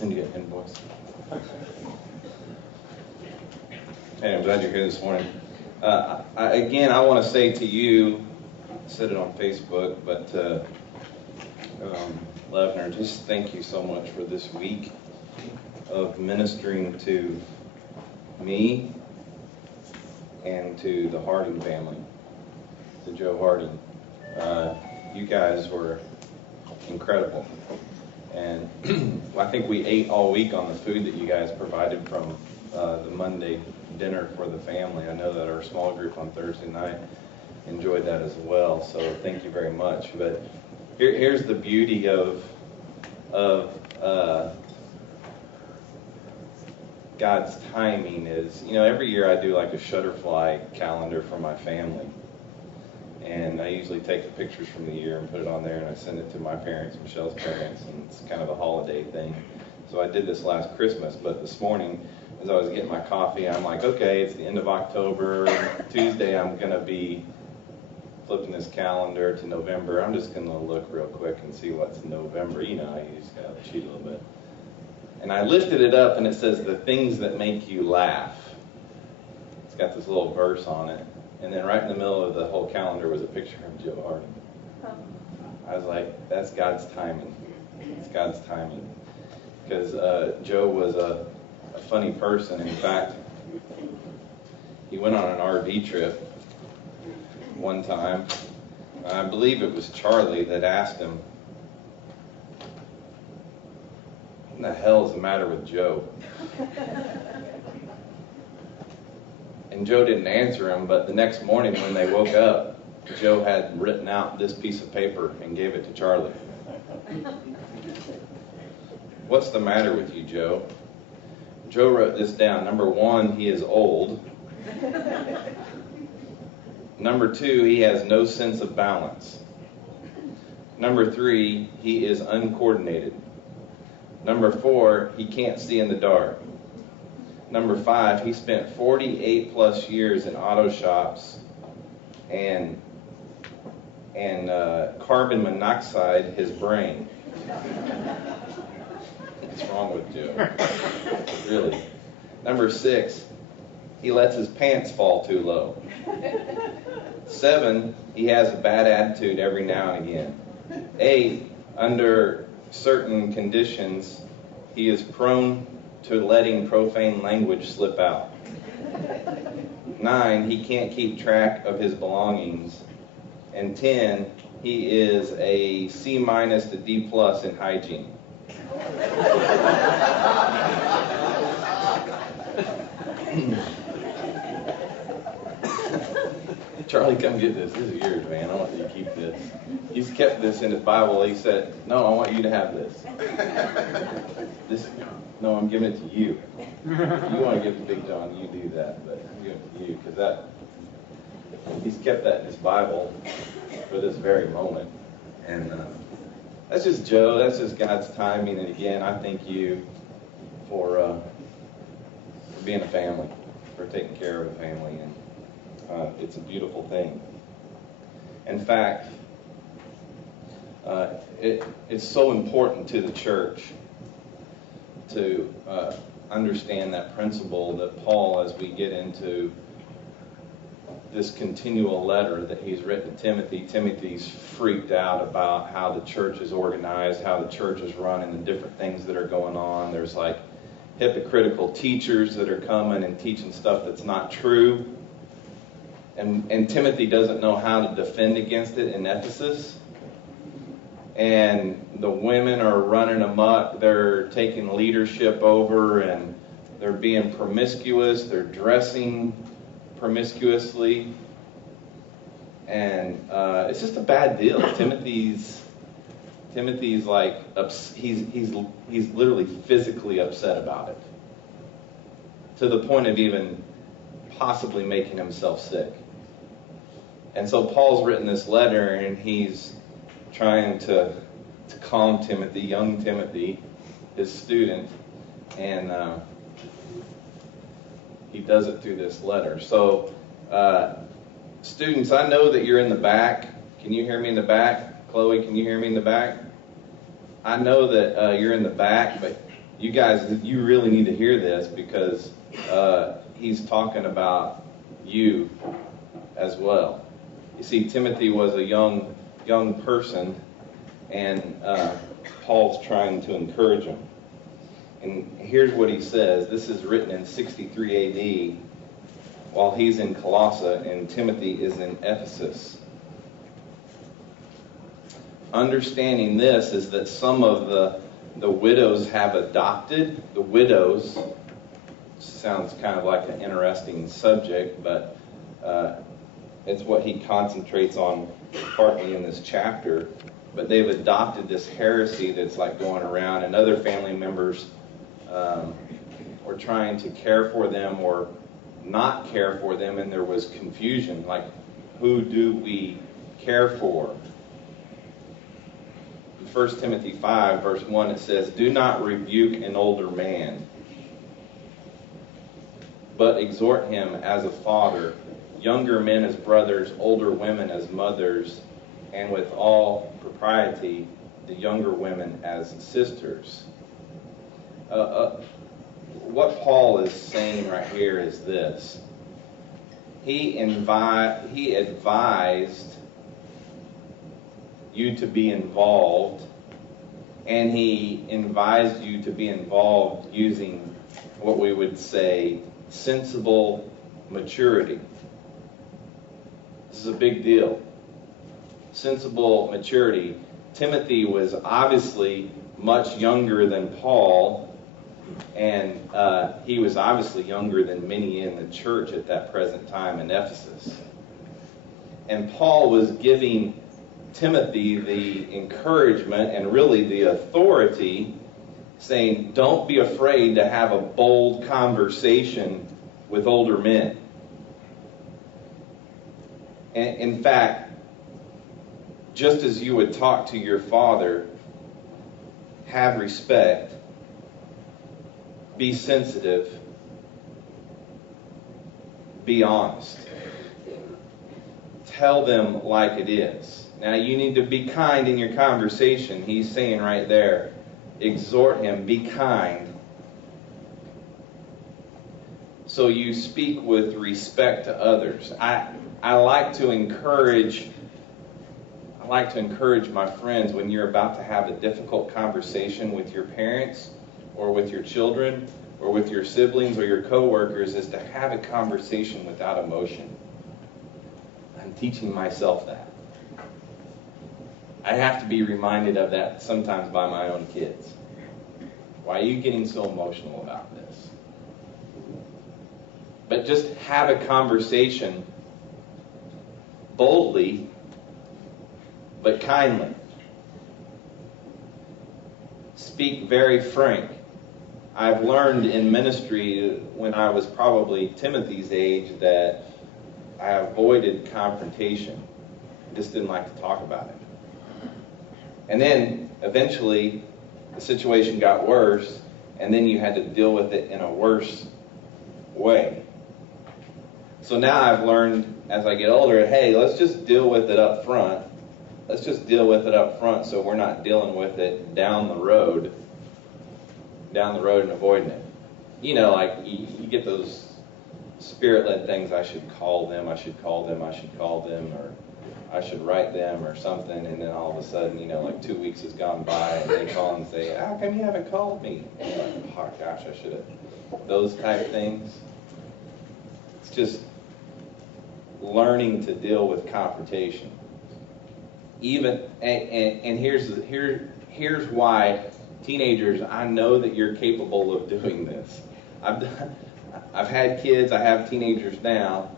send you an invoice. Hey, I'm glad you're here this morning. I want to say to you, I said it on Facebook, but Levner, just thank you so much for this week of ministering to me and to the Harding family, to Joe Harding. You guys were incredible. And I think we ate all week on the food that you guys provided from the Monday dinner for the family. I know that our small group on Thursday night enjoyed that as well, so thank you very much. But here's the beauty of God's timing is, every year I do like a Shutterfly calendar for my family. And I usually take the pictures from the year and put it on there, and I send it to my parents, Michelle's parents, and it's kind of a holiday thing. So I did this last Christmas, but this morning, as I was getting my coffee, I'm like, okay, it's the end of October. Tuesday, I'm going to be flipping this calendar to November. I'm just going to look real quick and see what's November. You just got to cheat a little bit. And I lifted it up, and it says, the things that make you laugh. It's got this little verse on it. And then right in the middle of the whole calendar was a picture of Joe Harding. I was like, that's God's timing. It's God's timing. Because Joe was a funny person. In fact, he went on an RV trip one time. I believe it was Charlie that asked him, what the hell is the matter with Joe? And Joe didn't answer him, but the next morning when they woke up, Joe had written out this piece of paper and gave it to Charlie. What's the matter with you, Joe? Joe wrote this down. Number 1, he is old. Number 2, he has no sense of balance. Number 3, he is uncoordinated. Number 4, he can't see in the dark. Number 5, he spent 48 plus years in auto shops and carbon monoxide his brain. What's wrong with Joe? Really. Number 6, he lets his pants fall too low. 7, he has a bad attitude every now and again. 8, under certain conditions, he is prone to letting profane language slip out. 9, he can't keep track of his belongings. And 10, he is a C- to D+ in hygiene. Charlie, come get this. This is yours, man. I want you to keep this. He's kept this in his Bible. He said, no, I want you to have this. No, I'm giving it to you. You want to give it to Big John, you do that. But I'm giving it to you because he's kept that in his Bible for this very moment. And that's just Joe. That's just God's timing. And again, I thank you for being a family, for taking care of a family. And it's a beautiful thing. In fact, it's so important to the church to understand that principle that Paul, as we get into this continual letter that he's written to Timothy, Timothy's freaked out about how the church is organized, how the church is run, and the different things that are going on. There's like hypocritical teachers that are coming and teaching stuff that's not true. And Timothy doesn't know how to defend against it in Ephesus. And the women are running amok. They're taking leadership over, and they're being promiscuous. They're dressing promiscuously. And it's just a bad deal. Timothy's like, he's literally physically upset about it, to the point of even possibly making himself sick. And so Paul's written this letter, and he's trying to calm Timothy, young Timothy, his student, and he does it through this letter. So, students, I know that you're in the back. Can you hear me in the back? Chloe, can you hear me in the back? I know that you're in the back, but you guys, you really need to hear this, because he's talking about you as well. You see, Timothy was a young person, and Paul's trying to encourage him. And here's what he says. This is written in 63 AD while he's in Colossae and Timothy is in Ephesus. Understanding this is that some of the widows have adopted. The widows sounds kind of like an interesting subject, but it's what he concentrates on partly in this chapter. But they've adopted this heresy that's like going around, and other family members were trying to care for them or not care for them, and there was confusion, like, who do we care for? In 1 Timothy 5, verse 1, it says, "Do not rebuke an older man, but exhort him as a father, younger men as brothers, older women as mothers, and with all propriety, the younger women as sisters." What Paul is saying right here is this. He advised you to be involved, and he advised you to be involved using what we would say sensible maturity. This is a big deal. Sensible maturity. Timothy was obviously much younger than Paul, and he was obviously younger than many in the church at that present time in Ephesus. And Paul was giving Timothy the encouragement and really the authority, saying, don't be afraid to have a bold conversation with older men. And in fact, just as you would talk to your father, have respect, be sensitive, be honest. Tell them like it is. Now, you need to be kind in your conversation. He's saying right there, exhort him, be kind. So you speak with respect to others. I like to encourage my friends when you're about to have a difficult conversation with your parents or with your children or with your siblings or your coworkers, is to have a conversation without emotion. I'm teaching myself that. I have to be reminded of that sometimes by my own kids. Why are you getting so emotional about this? But just have a conversation boldly, but kindly. Speak very frank. I've learned in ministry when I was probably Timothy's age that I avoided confrontation. I just didn't like to talk about it. And then eventually the situation got worse, and then you had to deal with it in a worse way. So now I've learned as I get older, hey, let's just deal with it up front. Let's just deal with it up front so we're not dealing with it down the road and avoiding it. You know, like you get those spirit-led things, I should call them, or I should write them or something, and then all of a sudden, you know, like 2 weeks has gone by and they call and say, how come you haven't called me? And you're like, oh gosh, I should have. Those type things. It's just learning to deal with confrontation. Even and here's why, teenagers, I know that you're capable of doing this. I've had kids, I have teenagers now.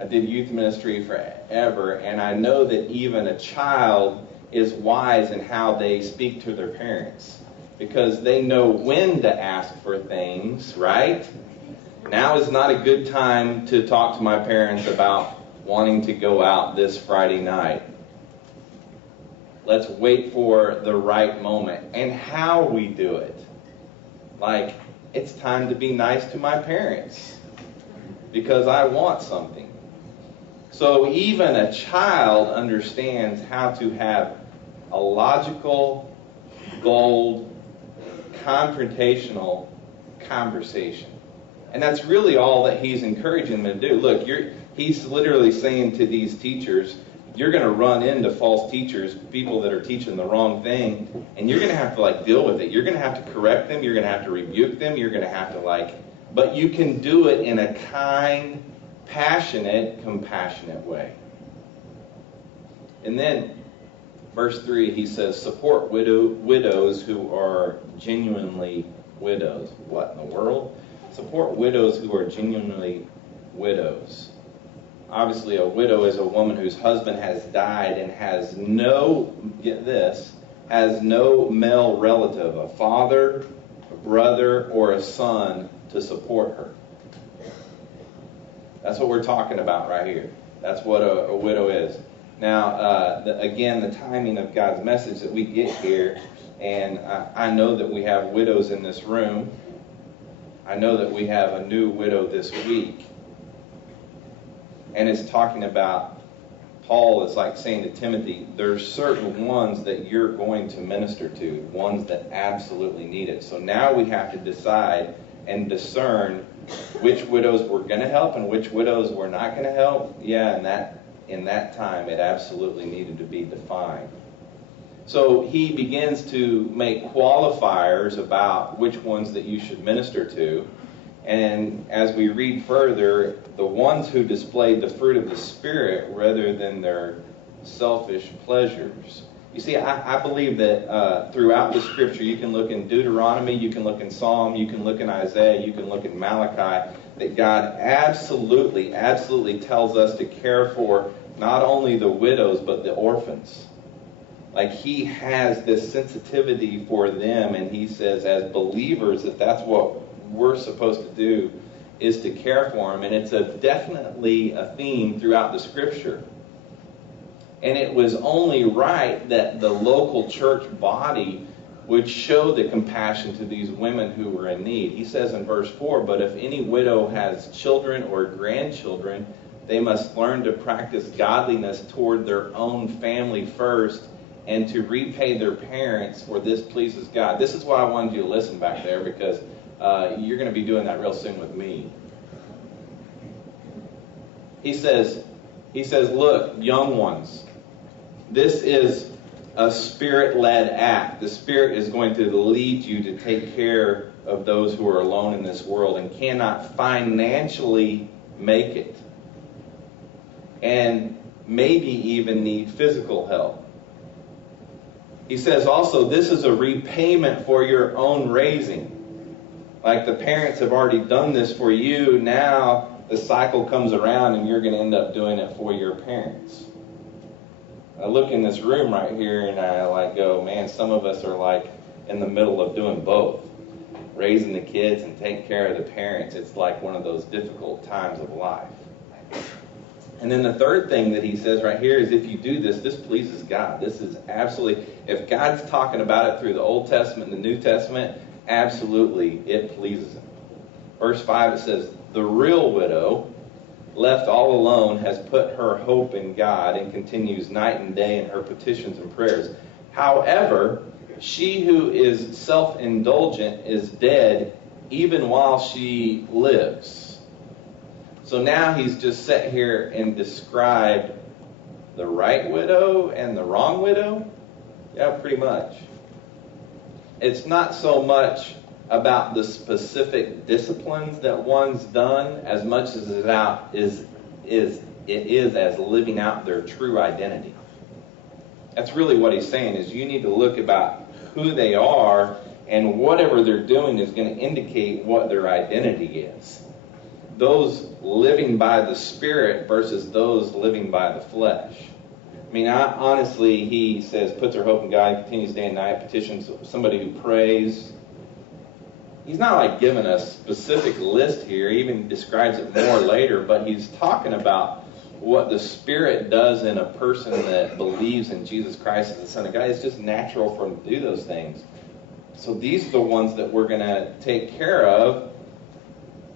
I did youth ministry forever, and I know that even a child is wise in how they speak to their parents, because they know when to ask for things, right? Now is not a good time to talk to my parents about wanting to go out this Friday night. Let's wait for the right moment. And how we do it. Like, it's time to be nice to my parents because I want something. So even a child understands how to have a logical, bold confrontational conversation. And that's really all that he's encouraging them to do. Look, he's literally saying to these teachers, you're going to run into false teachers, people that are teaching the wrong thing, and you're going to have to deal with it. You're going to have to correct them. You're going to have to rebuke them. You're going to have to but you can do it in a kind, passionate, compassionate way. And then, verse 3, he says, support widows who are genuinely widows. What in the world? Support widows who are genuinely widows. Obviously, a widow is a woman whose husband has died and has no, get this, has no male relative, a father, a brother, or a son to support her. That's what we're talking about right here. That's what a widow is. Now, again, the timing of God's message that we get here, and I know that we have widows in this room. I know that we have a new widow this week. And it's talking about, Paul is saying to Timothy, there's certain ones that you're going to minister to, ones that absolutely need it. So now we have to decide and discern which widows we're going to help and which widows we're not going to help. Yeah, in that time it absolutely needed to be defined. So he begins to make qualifiers about which ones that you should minister to. And as we read further, the ones who displayed the fruit of the Spirit rather than their selfish pleasures. You see, I believe that throughout the Scripture, you can look in Deuteronomy, you can look in Psalm, you can look in Isaiah, you can look in Malachi, that God absolutely, absolutely tells us to care for not only the widows, but the orphans. He has this sensitivity for them, and he says as believers that that's what we're supposed to do, is to care for them. And it's definitely a theme throughout the Scripture. And it was only right that the local church body would show the compassion to these women who were in need. He says in verse 4, but if any widow has children or grandchildren, they must learn to practice godliness toward their own family first, and to repay their parents, for this pleases God. This is why I wanted you to listen back there, because you're going to be doing that real soon with me. He says, look, young ones, this is a Spirit-led act. The Spirit is going to lead you to take care of those who are alone in this world and cannot financially make it, and maybe even need physical help. He says also, this is a repayment for your own raising. The parents have already done this for you, now the cycle comes around and you're going to end up doing it for your parents. I look in this room right here and I go, man, some of us are in the middle of doing both. Raising the kids and taking care of the parents. It's one of those difficult times of life. And then the third thing that he says right here is if you do this, this pleases God. This is absolutely, if God's talking about it through the Old Testament and the New Testament, absolutely it pleases him. Verse 5, it says, the real widow, left all alone, has put her hope in God and continues night and day in her petitions and prayers. However, she who is self-indulgent is dead even while she lives. So now he's just sat here and described the right widow and the wrong widow. Yeah, pretty much. It's not so much about the specific disciplines that one's done as much as it is as living out their true identity. That's really what he's saying, is you need to look about who they are, and whatever they're doing is going to indicate what their identity is. Those living by the Spirit versus those living by the flesh. Honestly, he says, puts her hope in God, continues day and night, petitions, somebody who prays. He's not giving a specific list here. He even describes it more later, but he's talking about what the Spirit does in a person that believes in Jesus Christ as the Son of God. It's just natural for him to do those things. So these are the ones that we're going to take care of.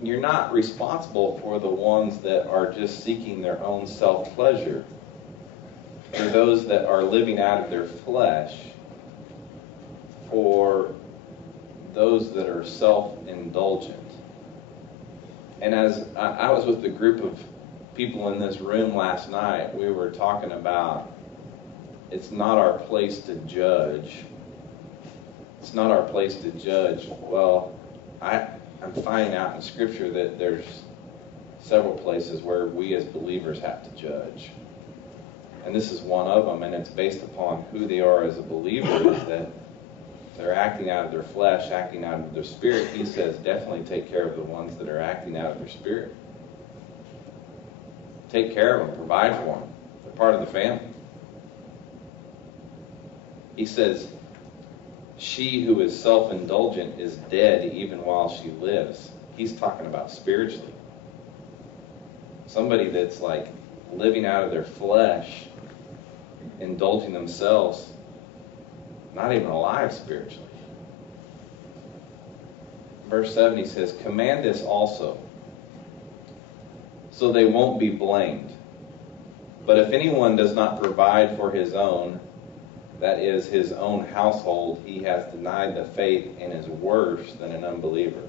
You're not responsible for the ones that are just seeking their own self-pleasure. For those that are living out of their flesh, for those that are self-indulgent. And as I was with a group of people in this room last night, we were talking about it's not our place to judge. It's not our place to judge. Well, I'm finding out in Scripture that there's several places where we as believers have to judge. And this is one of them, and it's based upon who they are as a believer, is that they're acting out of their flesh, acting out of their spirit. He says definitely take care of the ones that are acting out of their spirit. Take care of them, provide for them. They're part of the family. He says, she who is self-indulgent is dead even while she lives. He's talking about spiritually. Somebody that's like living out of their flesh, indulging themselves, not even alive spiritually. Verse 7, he says, command this also, so they won't be blamed. But if anyone does not provide for his own, that is his own household, he has denied the faith and is worse than an unbeliever.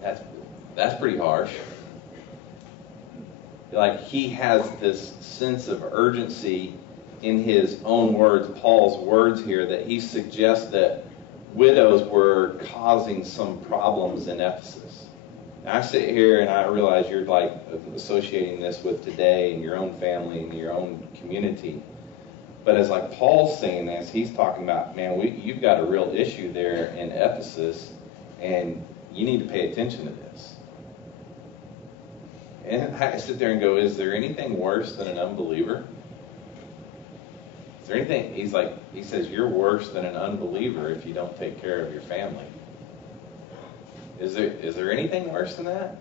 That's pretty harsh. Like, he has this sense of urgency in his own words, Paul's words here, that he suggests that widows were causing some problems in Ephesus. And I sit here and I realize you're like associating this with today and your own family and your own community. But as like Paul's saying this, he's talking about, man, you've got a real issue there in Ephesus, and you need to pay attention to this. And I sit there and go, is there anything worse than an unbeliever? Is there anything? He says, you're worse than an unbeliever if you don't take care of your family. Is there anything worse than that?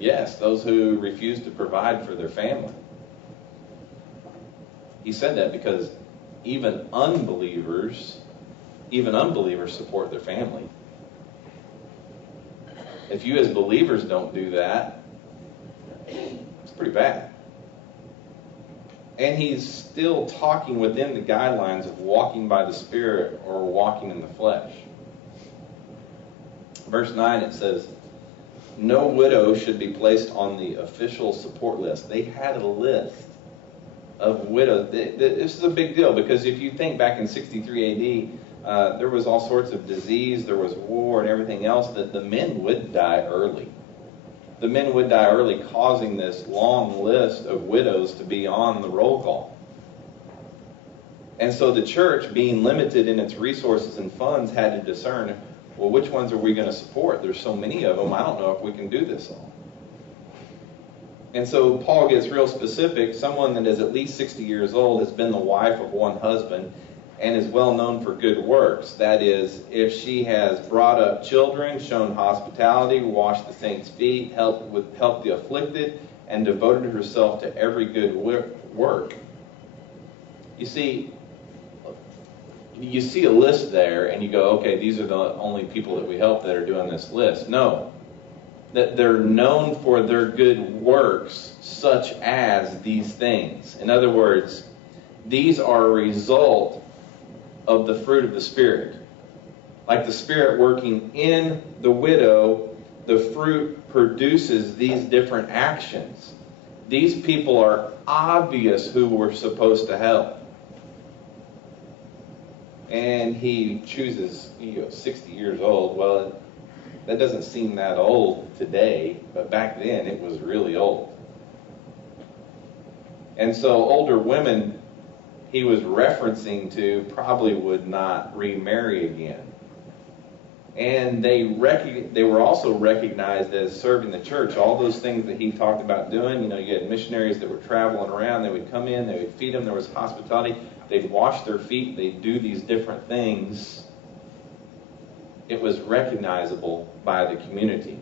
Yes, those who refuse to provide for their family. He said that because even unbelievers support their family. If you as believers don't do that, it's pretty bad. And he's still talking within the guidelines of walking by the Spirit or walking in the flesh. Verse 9, it says, no widow should be placed on the official support list. They had a list of widows. This is a big deal because if you think back in 63 AD, there was all sorts of disease, there was war and everything else, that the men would die early. The men would die early, causing this long list of widows to be on the roll call. And so the church, being limited in its resources and funds, had to discern, well, which ones are we going to support? There's so many of them, I don't know if we can do this all. And so Paul gets real specific. Someone that is at least 60 years old, has been the wife of one husband, and is well known for good works. That is, if she has brought up children, shown hospitality, washed the saints' feet, helped the afflicted, and devoted herself to every good work. You see a list there, and you go, okay, these are the only people that we help that are doing this list. No. That they're known for their good works, such as these things. In other words, these are a result of the fruit of the Spirit. Like the Spirit working in the widow, the fruit produces these different actions. These people are obvious who we're supposed to help. And he chooses 60 years old. Well, that doesn't seem that old today, but back then it was really old. And so older women he was referencing to probably would not remarry again. And they were also recognized as serving the church. All those things that he talked about doing, you had missionaries that were traveling around. They would come in, they would feed them. There was hospitality. They'd wash their feet. They'd do these different things. It was recognizable by the community.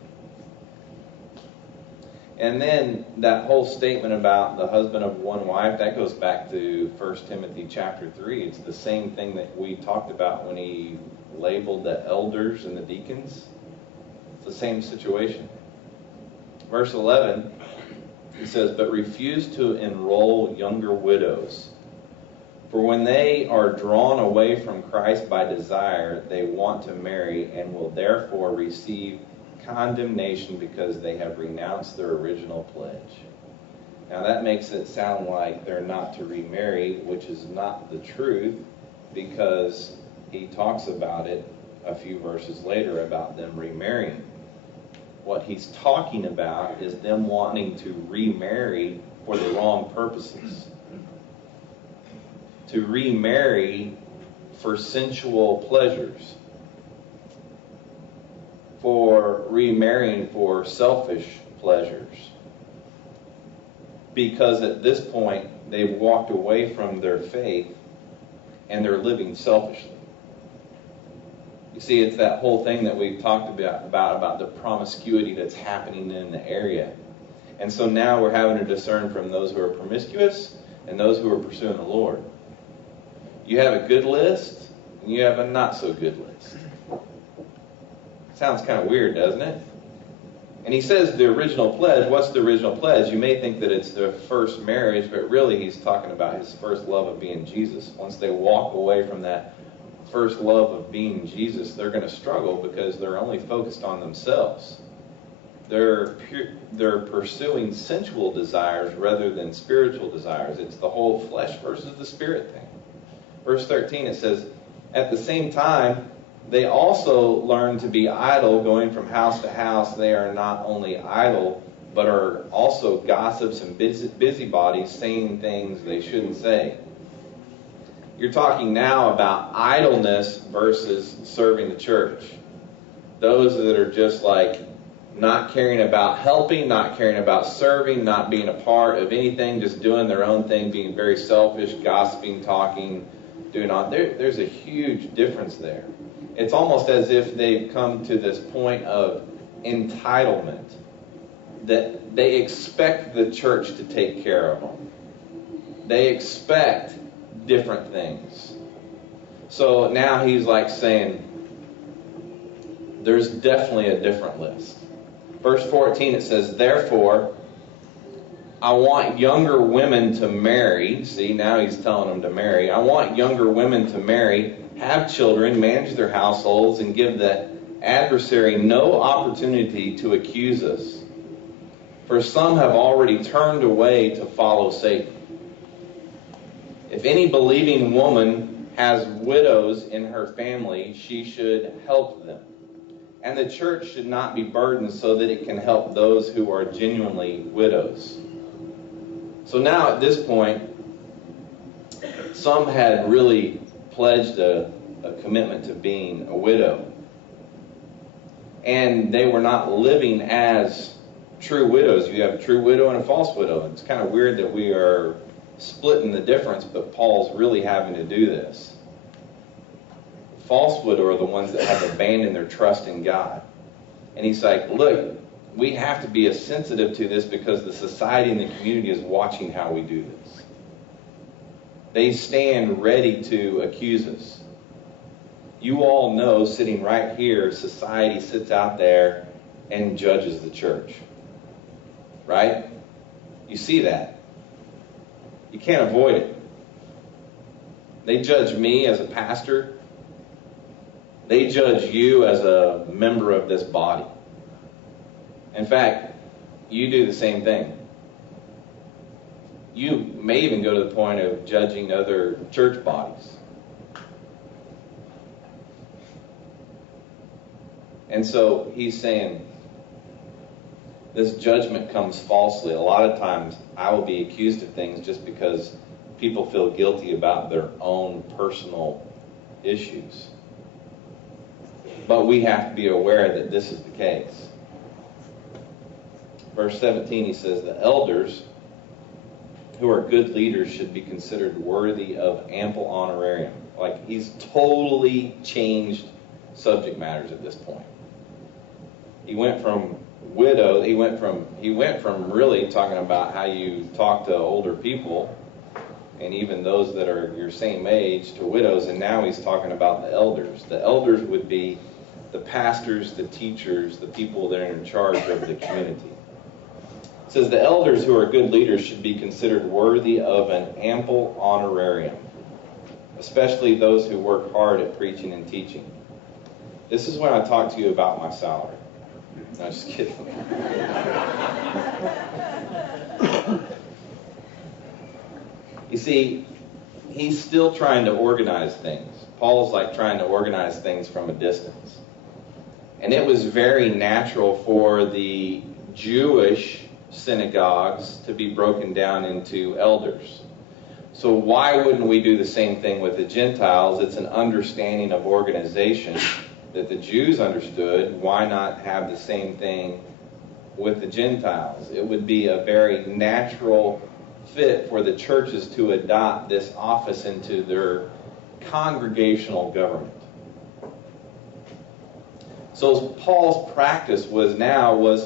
And then that whole statement about the husband of one wife, that goes back to 1 Timothy chapter 3. It's the same thing that we talked about when he labeled the elders and the deacons. It's the same situation. Verse 11, he says, but refuse to enroll younger widows, For when they are drawn away from Christ by desire, they want to marry and will therefore receive condemnation because they have renounced their original pledge. Now that makes it sound like they're not to remarry, which is not the truth, because he talks about it a few verses later about them remarrying. What he's talking about is them wanting to remarry for the wrong purposes. To remarry for sensual pleasures. For remarrying for selfish pleasures. Because at this point, they've walked away from their faith and they're living selfishly. You see, it's that whole thing that we've talked about the promiscuity that's happening in the area. And so now we're having to discern from those who are promiscuous and those who are pursuing the Lord. You have a good list, and you have a not so good list. Sounds kind of weird, doesn't it? And he says the original pledge. What's the original pledge? You may think that it's their first marriage, but really he's talking about his first love of being Jesus. Once they walk away from that first love of being Jesus, they're going to struggle because they're only focused on themselves. They're pursuing sensual desires rather than spiritual desires. It's the whole flesh versus the spirit thing. Verse 13, it says, at the same time, they also learn to be idle, going from house to house. They are not only idle, but are also gossips and busybodies, saying things they shouldn't say. You're talking now about idleness versus serving the church. Those that are just like not caring about helping, not caring about serving, not being a part of anything, just doing their own thing, being very selfish, gossiping, talking, doing all. There's a huge difference there. It's almost as if they've come to this point of entitlement, that they expect the church to take care of them. They expect different things. So now he's like saying, there's definitely a different list. Verse 14, it says, therefore, I want younger women to marry. See, now he's telling them to marry. I want younger women to marry, have children, manage their households, and give the adversary no opportunity to accuse us. For some have already turned away to follow Satan. If any believing woman has widows in her family, she should help them. And the church should not be burdened so that it can help those who are genuinely widows. So now at this point, some had really pledged a commitment to being a widow. And they were not living as true widows. You have a true widow and a false widow. It's kind of weird that we are splitting the difference, but Paul's really having to do this. False widow are the ones that have abandoned their trust in God. And he's like, look, we have to be as sensitive to this because the society and the community is watching how we do this. They stand ready to accuse us. You all know, sitting right here, society sits out there and judges the church. Right? You see that. You can't avoid it. They judge me as a pastor. They judge you as a member of this body. In fact, you do the same thing. You may even go to the point of judging other church bodies. And so he's saying, this judgment comes falsely. A lot of times I will be accused of things just because people feel guilty about their own personal issues. But we have to be aware that this is the case. Verse 17, he says, the elders who are good leaders should be considered worthy of ample honorarium. Like, he's totally changed subject matters at this point. He went from widow, he went from really talking about how you talk to older people and even those that are your same age to widows, and now he's talking about the elders. The elders would be the pastors, the teachers, the people that are in charge of the community. It says the elders who are good leaders should be considered worthy of an ample honorarium. especially those who work hard at preaching and teaching. This is when I talk to you about my salary. No, just kidding. You see, he's still trying to organize things. Paul's like trying to organize things from a distance. And it was very natural for the Jewish synagogues to be broken down into elders. So why wouldn't we do the same thing with the Gentiles? It's an understanding of organization that the Jews understood. Why not have the same thing with the Gentiles? It would be a very natural fit for the churches to adopt this office into their congregational government. So Paul's practice was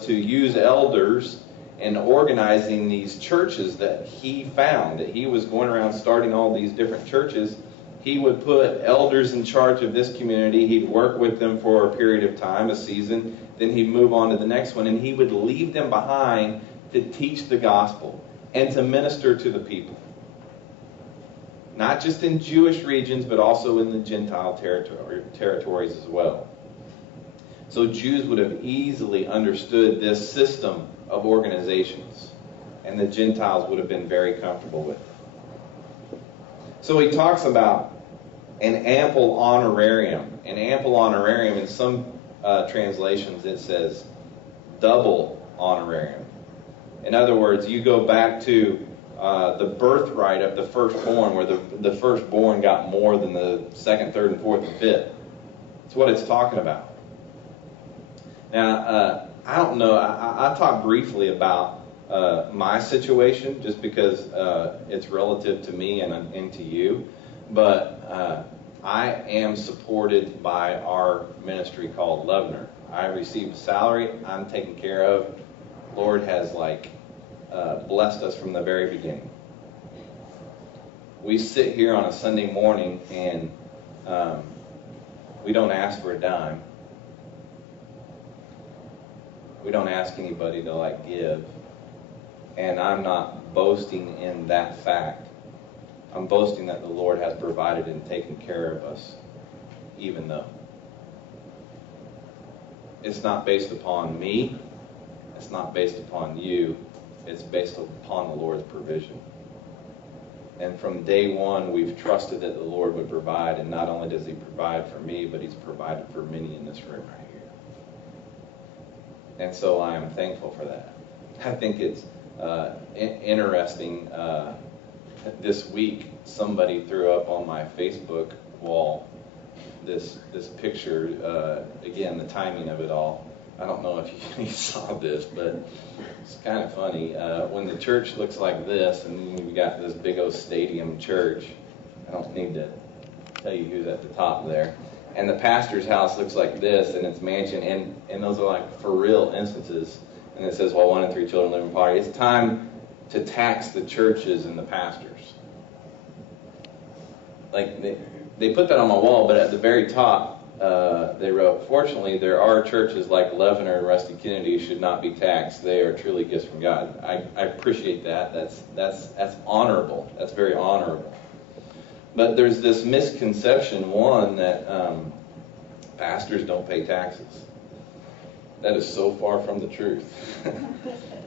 to use elders in organizing these churches that he found, that he was going around starting all these different churches. He would put elders in charge of this community. He'd work with them for a period of time, a season. Then he'd move on to the next one, and he would leave them behind to teach the gospel and to minister to the people. Not just in Jewish regions, but also in the Gentile territories as well. So Jews would have easily understood this system of organizations, and the Gentiles would have been very comfortable with it. So he talks about an ample honorarium. An ample honorarium, in some translations it says double honorarium. In other words, you go back to the birthright of the firstborn, where the firstborn got more than the second, third, and fourth, and fifth. That's what it's talking about. Now, I don't know. I talked briefly about my situation, just because it's relative to me and to you. But I am supported by our ministry called Levener. I receive a salary. I'm taken care of. Lord has blessed us from the very beginning. We sit here on a Sunday morning and we don't ask for a dime. We don't ask anybody to give. And I'm not boasting in that fact. I'm boasting that the Lord has provided and taken care of us, even though. It's not based upon me. It's not based upon you. It's based upon the Lord's provision. And from day one, we've trusted that the Lord would provide. And not only does he provide for me, but he's provided for many in this room right here. And so I am thankful for that. I think it's interesting. This week, somebody threw up on my Facebook wall this picture. Again, the timing of it all. I don't know if you saw this, but it's kind of funny. When the church looks like this, and you've got this big old stadium church, I don't need to tell you who's at the top there. And the pastor's house looks like this, and it's mansion, and those are for real instances. And it says, 1 in 3 children live in poverty. It's time to tax the churches and the pastors. They put that on my wall, but at the very top, they wrote, fortunately, there are churches like Levener and Rusty Kennedy who should not be taxed. They are truly gifts from God. I appreciate that. That's honorable. That's very honorable. But there's this misconception, one, that pastors don't pay taxes. That is so far from the truth.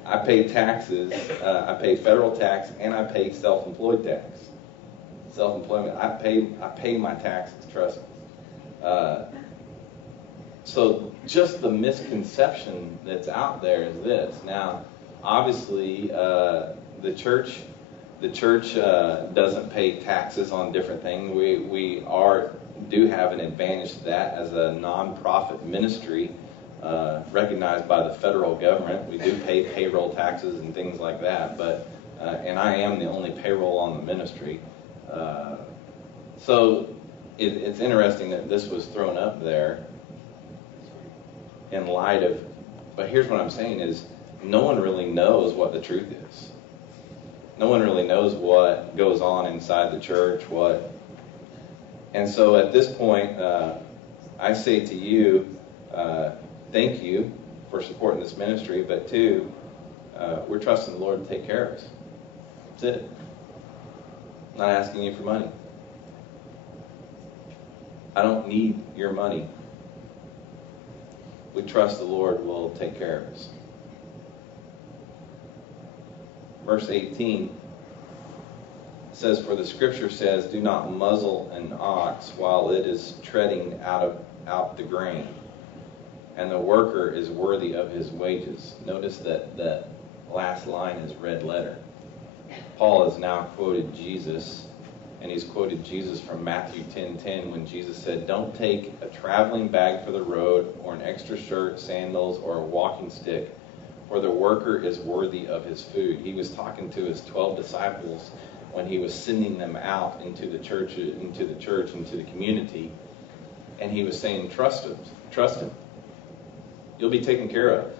I pay taxes. I pay federal tax, and I pay self-employed tax. Self-employment. I pay my taxes. Trust me. So just the misconception that's out there is this. Now, obviously, the church doesn't pay taxes on different things. We do have an advantage to that as a nonprofit ministry, recognized by the federal government. We do pay payroll taxes and things like that, but and I am the only payroll on the ministry. So it's interesting that this was thrown up there in light of, but here's what I'm saying is, no one really knows what the truth is. No one really knows what goes on inside the church, and so at this point, I say to you, thank you for supporting this ministry, but two, we're trusting the Lord to take care of us. That's it. I'm not asking you for money. I don't need your money. We trust the Lord will take care of us. Verse 18 says, "For the scripture says, do not muzzle an ox while it is treading out the grain, and the worker is worthy of his wages." Notice that last line is red letter. Paul has now quoted Jesus, and he's quoted Jesus from Matthew 10:10 when Jesus said, "Don't take a traveling bag for the road, or an extra shirt, sandals, or a walking stick, for the worker is worthy of his food." He was talking to his 12 disciples when he was sending them out into the church, into the community, and he was saying, trust him. You'll be taken care of.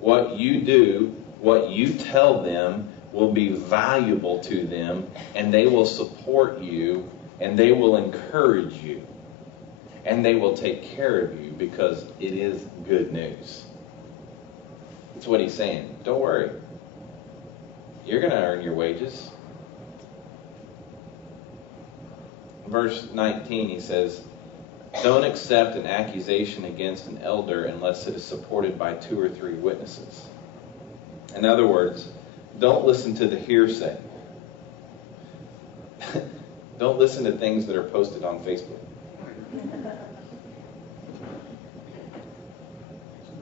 What you do, what you tell them will be valuable to them, and they will support you, and they will encourage you, and they will take care of you because it is good news. That's what he's saying. Don't worry. You're going to earn your wages. Verse 19, he says, "Don't accept an accusation against an elder unless it is supported by 2 or 3 witnesses." In other words, don't listen to the hearsay. Don't listen to things that are posted on Facebook.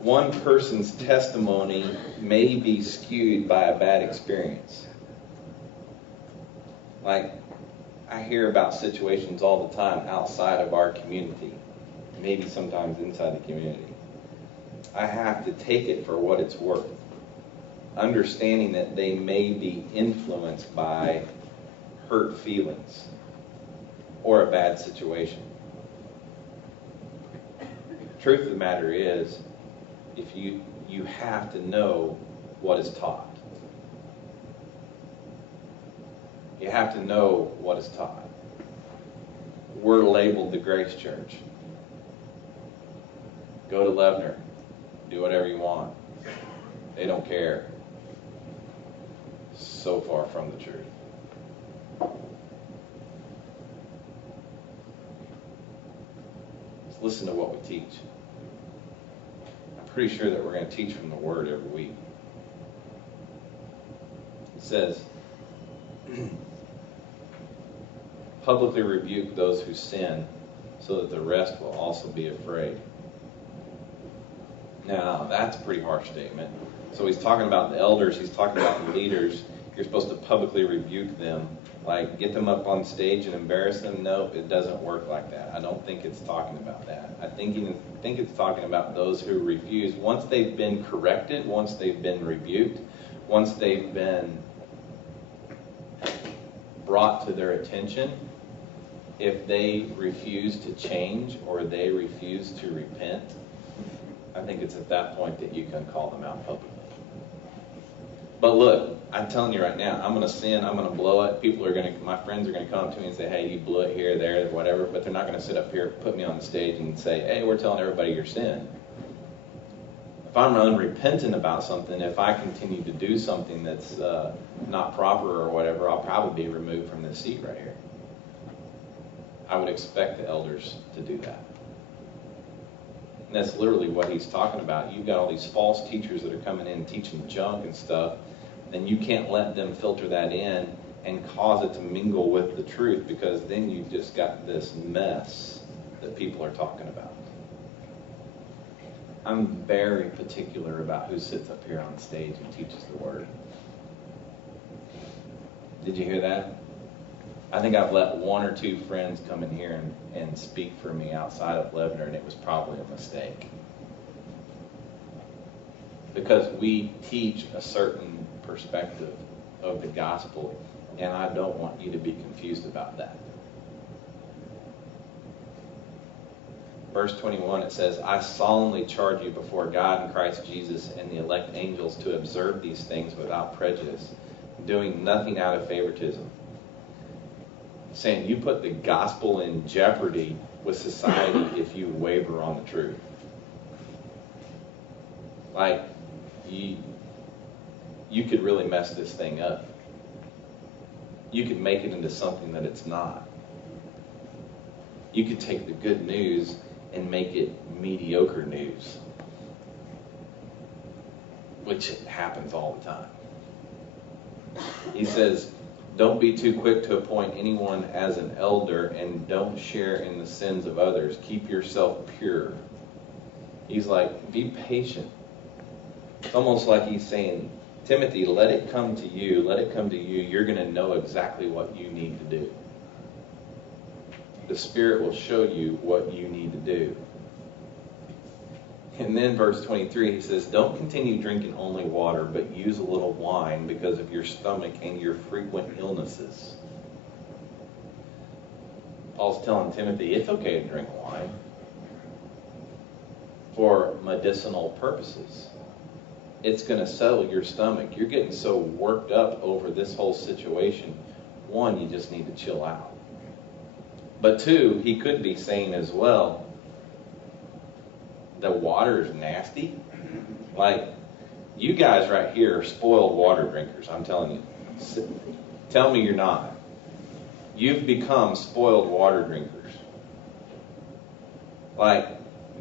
One person's testimony may be skewed by a bad experience. Like, I hear about situations all the time outside of our community, maybe sometimes inside the community. I have to take it for what it's worth, understanding that they may be influenced by hurt feelings or a bad situation. Truth of the matter is, if you have to know what is taught. You have to know what is taught. We're labeled the Grace Church. Go to Levner. Do whatever you want. They don't care. So far from the truth. Let's listen to what we teach. I'm pretty sure that we're going to teach from the Word every week. It says, "Publicly rebuke those who sin, so that the rest will also be afraid." Now, that's a pretty harsh statement. So he's talking about the elders, he's talking about the leaders. You're supposed to publicly rebuke them, like get them up on stage and embarrass them. No, it doesn't work like that. I don't think it's talking about that. I think it's talking about those who refuse. Once they've been corrected, once they've been rebuked, once they've been brought to their attention, if they refuse to change or they refuse to repent, I think it's at that point that you can call them out publicly. But look, I'm telling you right now, I'm going to sin, I'm going to blow it. My friends are going to come up to me and say, "Hey, you blew it here, there, whatever," but they're not going to sit up here, put me on the stage and say, "Hey, we're telling everybody your sin." If I'm unrepentant about something, if I continue to do something that's not proper or whatever, I'll probably be removed from this seat right here. I would expect the elders to do that. And that's literally what he's talking about. You've got all these false teachers that are coming in teaching junk and stuff, then you can't let them filter that in and cause it to mingle with the truth, because then you've just got this mess that people are talking about. I'm very particular about who sits up here on stage and teaches the Word. Did you hear that? I think I've let 1 or 2 friends come in here and speak for me outside of Levner, and it was probably a mistake. Because we teach a certain perspective of the gospel, and I don't want you to be confused about that. Verse 21, it says, "I solemnly charge you before God and Christ Jesus and the elect angels to observe these things without prejudice, doing nothing out of favoritism." Saying you put the gospel in jeopardy with society if you waver on the truth. Like, you could really mess this thing up. You could make it into something that it's not. You could take the good news and make it mediocre news, which happens all the time. He says, don't be too quick to appoint anyone as an elder, and don't share in the sins of others. Keep yourself pure. He's like, be patient. It's almost like he's saying, Timothy, let it come to you. Let it come to you. You're going to know exactly what you need to do. The Spirit will show you what you need to do. And then verse 23, he says, don't continue drinking only water, but use a little wine because of your stomach and your frequent illnesses. Paul's telling Timothy, it's okay to drink wine for medicinal purposes. It's going to settle your stomach. You're getting so worked up over this whole situation. One, you just need to chill out. But two, he could be saying as well, the water is nasty. Like, you guys right here are spoiled water drinkers, I'm telling you. Tell me you're not. You've become spoiled water drinkers. Like,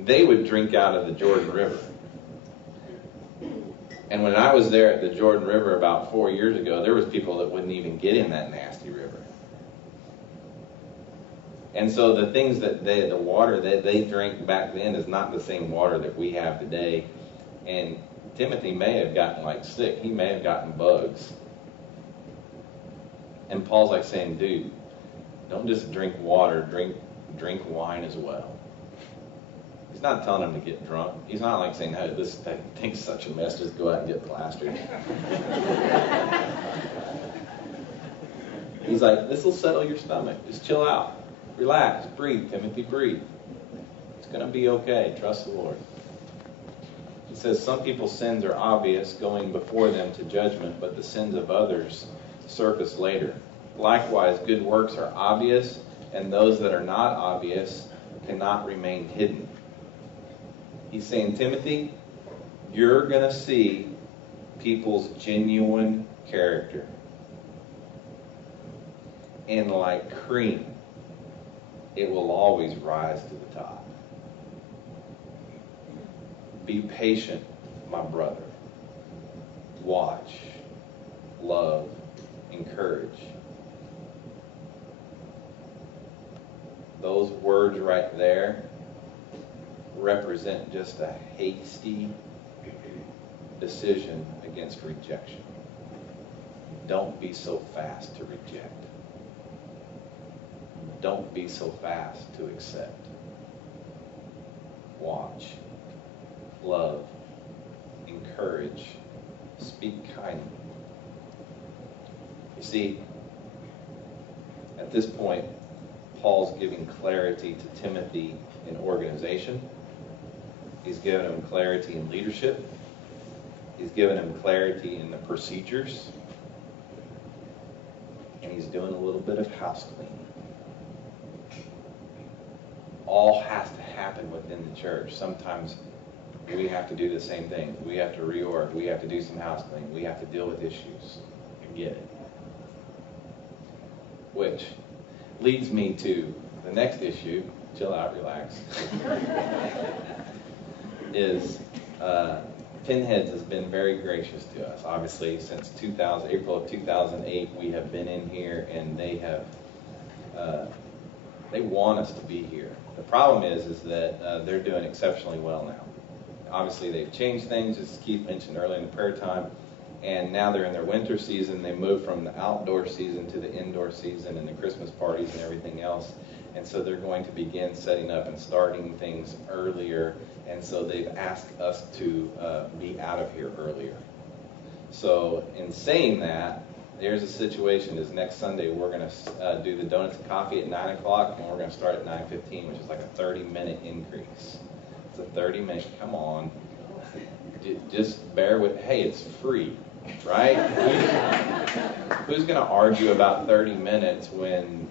they would drink out of the Jordan River. And when I was there at the Jordan River about 4 years ago, there was people that wouldn't even get in that nasty river. And so the things that the water that they drank back then is not the same water that we have today. And Timothy may have gotten sick. He may have gotten bugs. And Paul's like saying, dude, don't just drink water, drink wine as well. He's not telling him to get drunk. He's not like saying, hey, this thing's such a mess, just go out and get plastered. He's like, this will settle your stomach. Just chill out. Relax. Breathe, Timothy, breathe. It's going to be okay. Trust the Lord. He says, some people's sins are obvious, going before them to judgment, but the sins of others surface later. Likewise, good works are obvious, and those that are not obvious cannot remain hidden. He's saying, Timothy, you're going to see people's genuine character. And like cream, it will always rise to the top. Be patient, my brother. Watch, love, encourage. Those words right there represent just a hasty decision against rejection. Don't be so fast to reject. Don't be so fast to accept. Watch, love, encourage, speak kindly. You see, at this point, Paul's giving clarity to Timothy in organization. He's given him clarity in leadership. He's given him clarity in the procedures. And he's doing a little bit of house cleaning. All has to happen within the church. Sometimes we have to do the same thing. We have to reorg. We have to do some house cleaning. We have to deal with issues. I get it. Which leads me to the next issue. Chill out, relax. is Pinheads has been very gracious to us. Obviously, since April of 2008, we have been in here, and they want us to be here. The problem is that they're doing exceptionally well now. Obviously, they've changed things, as Keith mentioned earlier in the prayer time, and now they're in their winter season. They moved from the outdoor season to the indoor season and the Christmas parties and everything else. And so they're going to begin setting up and starting things earlier. And so they've asked us to be out of here earlier. So in saying that, there's a situation is next Sunday we're going to do the donuts and coffee at 9 o'clock, and we're going to start at 9:15, which is like a 30-minute increase. It's a 30-minute, come on. Just bear with, hey, it's free, right? Who's going to argue about 30 minutes when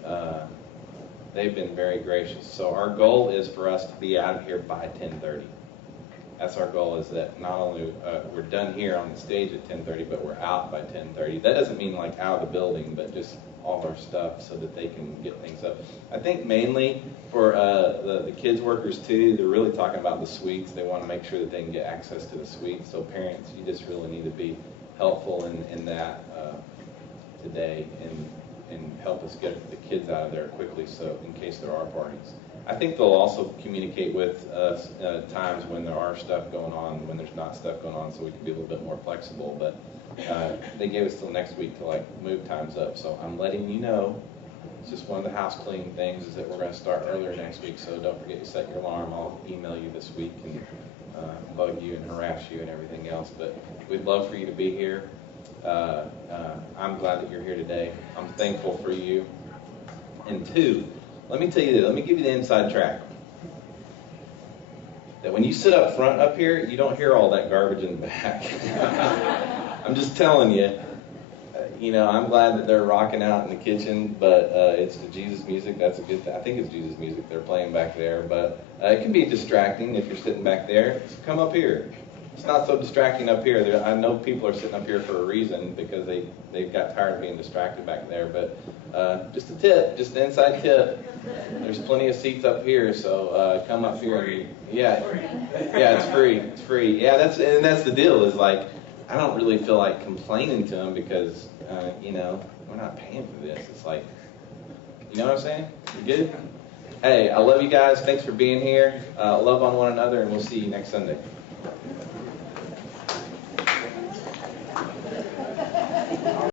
they've been very gracious? So our goal is for us to be out of here by 10:30. That's our goal, is that not only we're done here on the stage at 10:30, but we're out by 10:30. That doesn't mean like out of the building, but just all our stuff so that they can get things up. I think mainly for the kids workers too, they're really talking about the suites. They want to make sure that they can get access to the suites. So parents, you just really need to be helpful in that today and help us get the kids out of there quickly, so in case there are parties. I think they'll also communicate with us times when there are stuff going on, when there's not stuff going on, so we can be a little bit more flexible. But they gave us till next week to like move times up, so I'm letting you know. It's just one of the house cleaning things is that we're going to start earlier next week, so don't forget to set your alarm. I'll email you this week and bug you and harass you and everything else, but we'd love for you to be here. I'm glad that you're here today. I'm thankful for you. And two, let me tell you this. Let me give you the inside track. That when you sit up front up here, you don't hear all that garbage in the back. I'm just telling you. I'm glad that they're rocking out in the kitchen, but it's the Jesus music. That's a good thing. I think it's Jesus music they're playing back there, but it can be distracting if you're sitting back there. So come up here. It's not so distracting up here. I know people are sitting up here for a reason because they've got tired of being distracted back there. But just a tip, just an inside tip. There's plenty of seats up here, so come up here. It's free. It's free. Yeah, that's the deal. Is like I don't really feel like complaining to them because we're not paying for this. It's like, you know what I'm saying? You good? Hey, I love you guys. Thanks for being here. Love on one another, and we'll see you next Sunday.